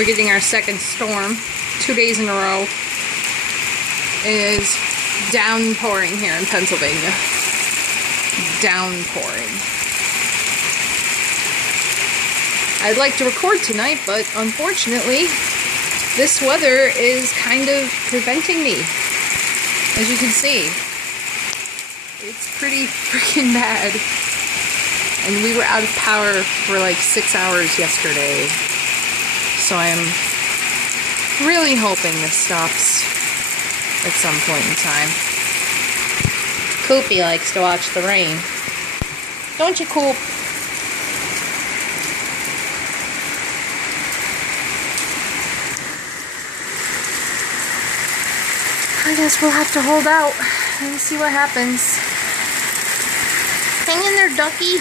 We're getting our second storm, 2 days in a row. It is downpouring here in Pennsylvania. Downpouring. I'd like to record tonight, but unfortunately, this weather is kind of preventing me. As you can see, it's pretty freaking bad. And we were out of power for like 6 hours yesterday. So I'm really hoping this stops at some point in time. Coopy likes to watch the rain. Don't you, Coop? I guess we'll have to hold out and see what happens. Hang in there, ducky.